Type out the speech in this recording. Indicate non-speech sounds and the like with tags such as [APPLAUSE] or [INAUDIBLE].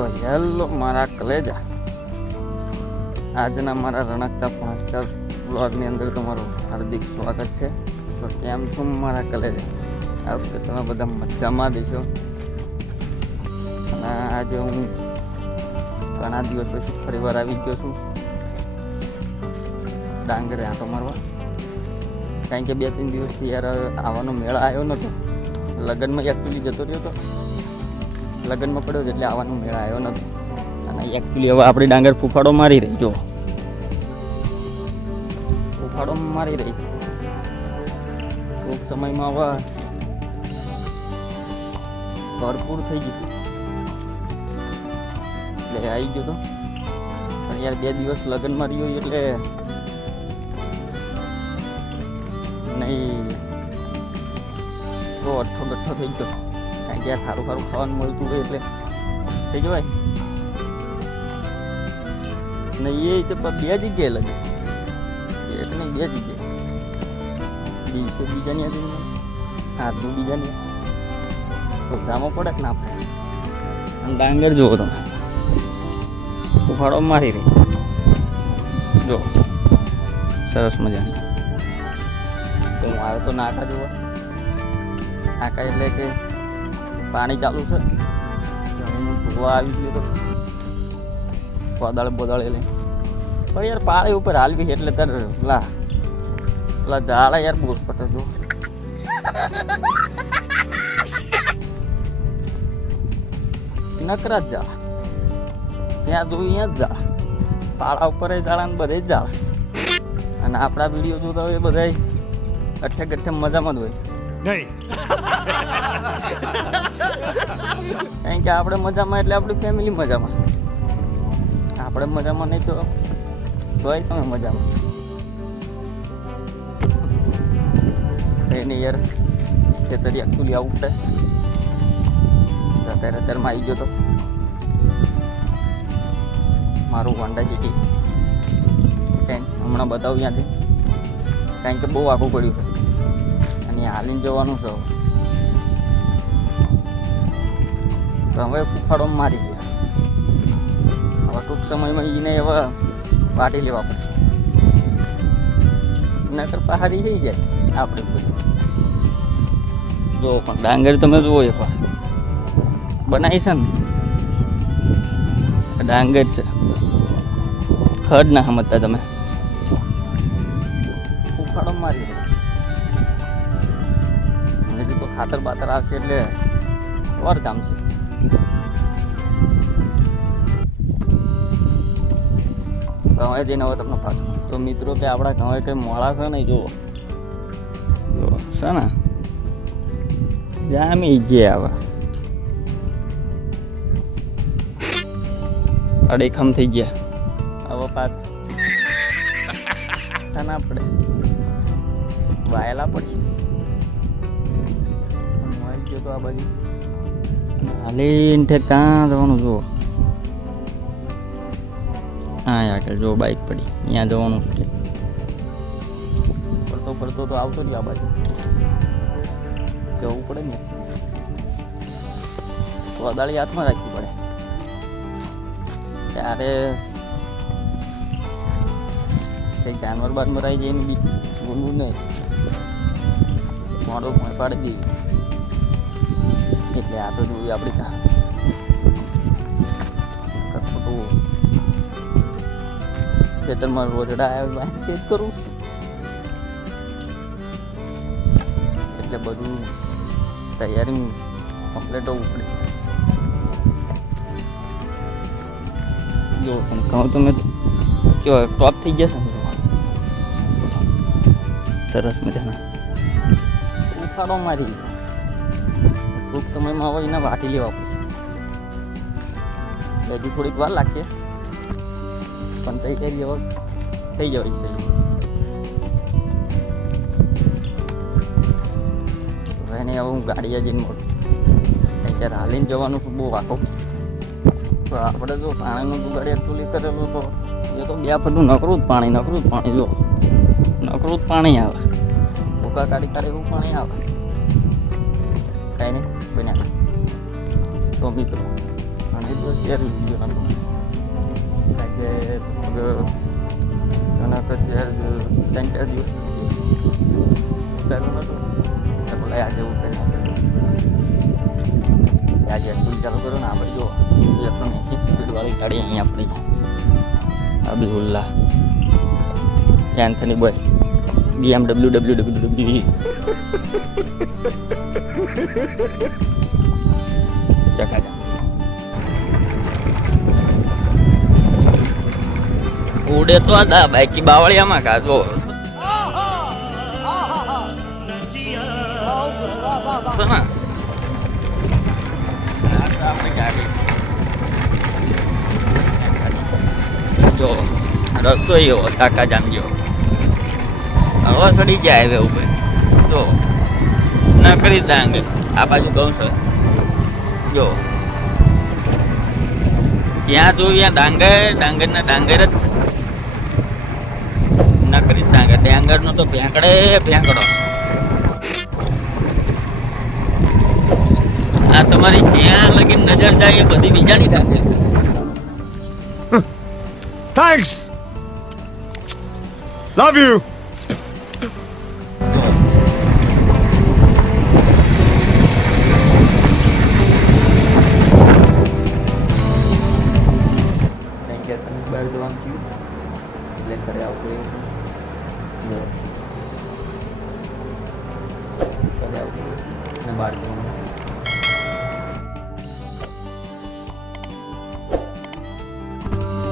તો હેલો મારા કલેજા. આજના મારા રણકતા પાંચ સ્ટાર બ્લોગની અંદર તમારું હાર્દિક સ્વાગત છે. તો કેમ છો મારા કલેજા? આ વખતે તમે બધા મજામાં દેશો અને આજે હું ઘણા દિવસ પછી ફરીવાર આવી ગયો છું. ડાંગરે આંટો મારવા. કારણ કે બે ત્રણ દિવસથી યાર, આવવાનો મેળા આવ્યો નહોતો લગ્નમાં એકચુલી જતો રહ્યો હતો લગ્નમાં પડ્યો એટલે આવવાનો મેળ આવ્યો નથી. અને એકચ્યુઅલી હવે આપણી ડાંગર ફૂફાડો મારી રહી, જો. ફૂફાડો મારી રહી. ટૂંક સમયમાં હવે ભરપૂર થઈ ગયું. એટલે આવી ગયો તો. પણ યાર બે દિવસ લગ્નમાં રહ્યો એટલે નહીં. તો અઠ્ઠો ગઠ્ઠો થઈ ગયો. કારણ કે સારું સારું ખાવાનું મળતું હોય એટલે. થઈ જવાય ને એ રીતે બે જગ્યાએ લગે. એક નહીં, બે જગ્યાએ. દિવસે બીજાની હતી. આજનું બીજાની. જામો પડે કે ના અને ડાંગર જુઓ તમે. ઉફાળો મારી રહી. જો સરસ મજાની. તો મારે તો નાકા જોવા. નાકા એટલે કે પાણી ચાલુ છે. ધોવા આવી ગયો તો કોદાળ બોદાળ લઈને. પણ યાર પાણી ઉપર હાલવી એટલે તાર પેલા પેલા ઝાડા યાર બહુ પટે જો. નકરા જ. ઝાડ ત્યાં જોયું ત્યાં જ ઝાડ પાળા ઉપર ઝાડા ને બધે જ ઝાડ અને આપણા વીડિયો જોતા હોય એ બધા અઠે ગઠે મજામાં જ હોય. નહીં. કારણ કે આપણે મજામાં એટલે આપણી ફેમિલી મજામાં. આપણે મજામાં નહીં તો તોય તમે મજામાં. એને યાર ખેતરી એકચુલી આવું પડે. અત્યારે અત્યારમાં આવી ગયો તો. મારું હોન્ડા જીટી હમણાં બતાવું ત્યાંથી. કારણ કે બહુ આગું પડ્યું છે. અને હાલીને જવાનું છે હવે. ફૂફાડો મારી ગયા. હવે ટૂંક સમયમાં એને હવે વાટી લેવા પડશે. નકર પહાડી થઈ જાય આપણે બધું. જો પણ ડાંગર તમે જુઓ એકવાર બનાવી છે ને? ડાંગર છે. ખડ ના સમજતા તમે. ખાતર બાતર આવશે એટલે વાર કામ છે. ઘઉં જઈને હવે તમને પાછું. તો મિત્રો કે આપણા ઘઉં કંઈ મોળા છે ને જુઓ. જુઓ છે ને, જામી ગયા હવે અડેખમ થઈ ગયા. હવે પાછ [LAUGHS] ના પડે. વાયેલા મળી ગયો તો આ બાજુ હાલીને ઠેક કાં જવાનું જુઓ હા આગળ જો બાઇક પડી અહીંયા જવાનું છે ફરતો ફરતો તો આવતો રહ્યો આ બાજુ જવું પડે ને કોદાળી હાથમાં રાખવી પડે ત્યારે કંઈક જાનવર બાનવર આવી જાય એની બી ગુનગુન નહીં મોડો મોય પાડી દઈએ એટલે આ તો જોયું આપણી ત્યાં ખેતરમાં રોજડા આવ્યા ખેત કરું. એટલે બધું તૈયારી કમ્પ્લીટ હોવું પડે. જો પણ તો તમે જો ટોપ થઈ જશે ને જો. સરસ મજાના. ઉફાડો મારી. ટૂંક સમયમાં હવે એને વાટી લેવા પડશે હજી થોડીક વાર લાગશે. પણ તૈયારી હવે થઈ જવાય છે. એને હવે હું ગાડીએ જઈને મળું અત્યારે હાલીને જવાનું બહુ વાકો તો આપણે જો પાણીનું ગુગાડી એકચુલી કરેલું તો એ તો બે ફટું નકરું જ પાણી, નકરું જ પાણી જો. નકરું જ પાણી આવે. ભૂકા કાઢી કાઢી એવું પાણી આવે. કાંઈ નહીં. બન્યા તો મિત્રો અને દિવસ ત્યારે વીડિયો નાખો કારણ કે લગભગ ઘણા તો ચાર ત્રણ ચાર દિવસ ચાલુ નતો એટલે બોલાય આજે એવું કરી નાખ્યું. કે આજે સ્કૂલ ચાલુ કરો ને આપણે જો એકસો એંસી સ્પીડવાળી ગાડી અહીં આપણી અબીહુલ્લા એન્થની ચકાજા ઉડે તો આ બાકી બાવળિયામાં કાચો. જો, રસ્તો એવો કાકા જામ જેવો હવે સડી જાય હવે ઉપર. જો ના કરી દાંગ આ બાજુ ઘઉં જો. જ્યાં જોયું ત્યાં ડાંગર ડાંગર ના ડાંગર જ છે. ના કરી ડાંગર. ડાંગર નો તો ભેંકડે ભેંકડો. આ તમારી ક્યાં લગી નજર જાય એ બધી બીજાની સાથે છે. Thanks love you. જો આવતું અને બહાર જવાનું